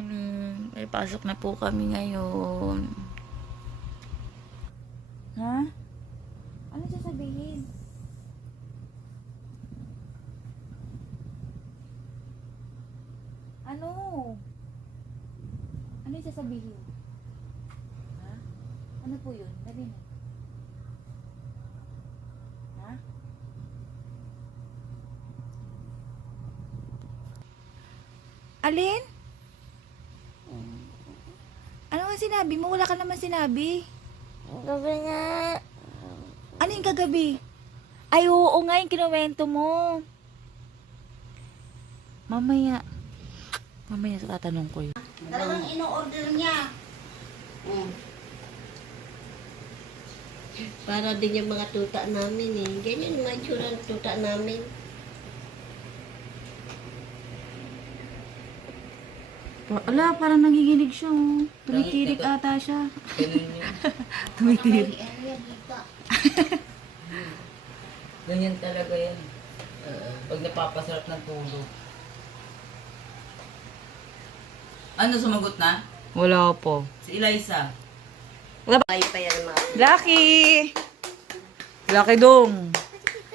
morning. May pasok na po kami ngayon. Ha? Ano sasabihin? Ano? Ano yung sasabihin? Ha? Ano po yun? Dali na. Ha? Alin? Ano nga sinabi mo? Wala ka naman sinabi. Gabi nga. Ano yung kagabi? Ay, oo nga yung kinuwento mo. Mamaya. Mamaya sa tatanong ko yun. Talagang ino-order niya. Mm. Para din yung mga tuta namin eh. Ganyan yung mga tuta namin. Wala, parang nagiginig siya. Oh. Tumitirik ata siya. Tumitirik. Ganyan talaga yan. Pag napapasarap ng tulog. Ano, sumagot na? Wala po. Si Eliza. Ay, pa yan mga. Lucky! Lucky dong.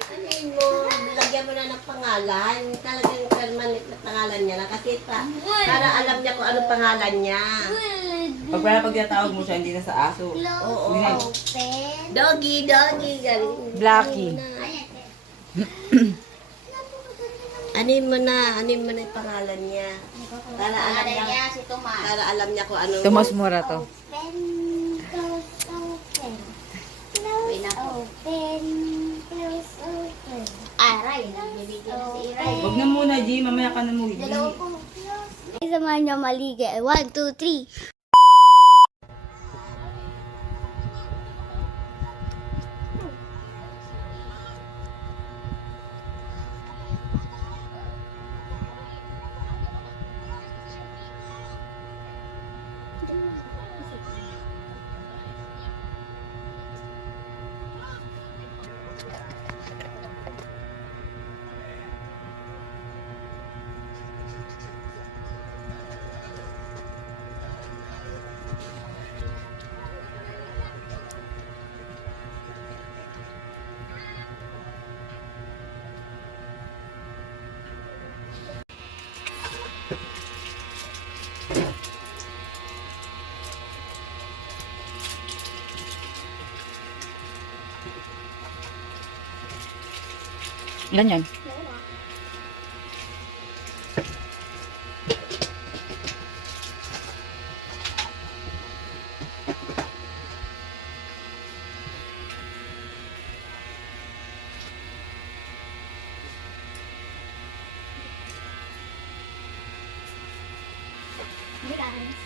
Ano yun mo? Lagyan mo na ng pangalan. Talagang permanent na pangalan niya na. Kasi pa, para alam niya kung anong pangalan niya. Pag pala pag tinatawag mo siya, hindi na sa aso. Oo. Ganyan. Doggy, doggy. Galing. Blacky. Anin mo na, anin mo na yung pangalan niya. Para alam niya, si Tomas. para alam niya kung anong... Tomas Mora to. Open, close, open. Wait na po. Open, close, open. Aray, nagbibigyan na si Iray. Huwag na muna, G. Mamaya ka na mo. Dalawa po. Isamahan niyo maligay. One, two, three. ganyan Thank.